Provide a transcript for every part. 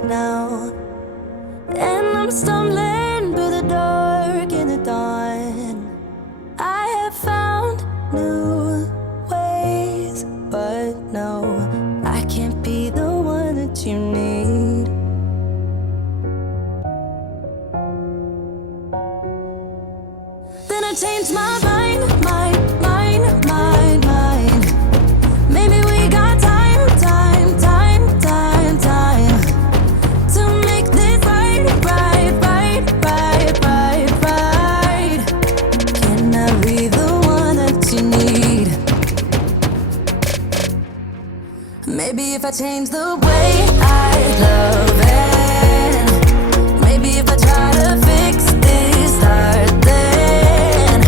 right now. And I'm stumbling through the dark in the dawn. I have found new ways, but no, I can't be the one that you need. Then I changed my mind, mind, mind, mind, mind. Maybe we got time, time, time, time, time to make this right, right, right, right, right, right. Can I be the one that you need? Maybe if I change the way I love it, maybe if I try to fix this heart, then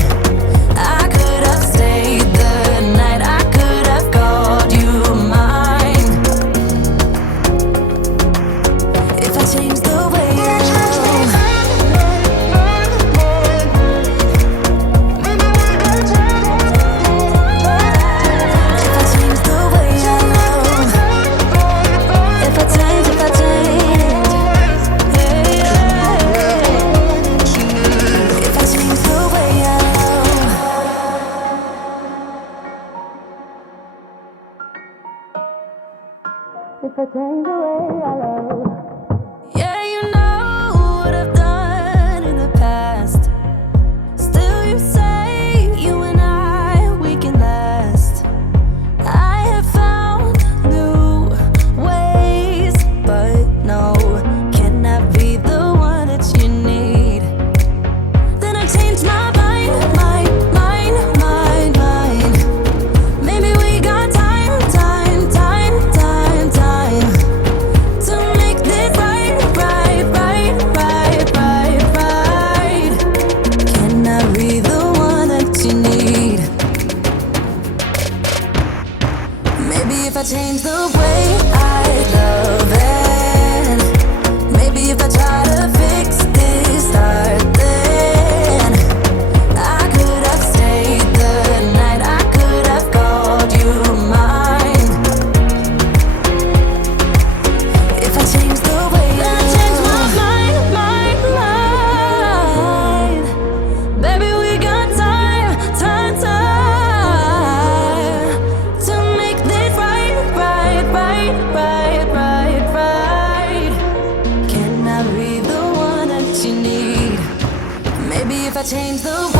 I could have stayed the night, I could have called you mine. If I change the way I love, if I change the way I love, if I change, if I change, yeah. If I change the way I love. If I change the way I love. Yeah, you know what I've done in the past. Still you say you and I, we can last. I have found new ways, but no, can I be the one that you need? Then I changed my mind, mind, mind, mind, mind. Maybe we got time, time, time, time, time to make this right, right, right, right, right, right. Can I be the one that you need? Maybe if I change the way I love it, maybe if I try to fix this heart, then I could have stayed the night, I could have called you mine. If I change the way I change my mind, mind, mind. Baby, we got time, time, time to make this right, right, right, right, right, right. Can I be the one that you need? Maybe if I change the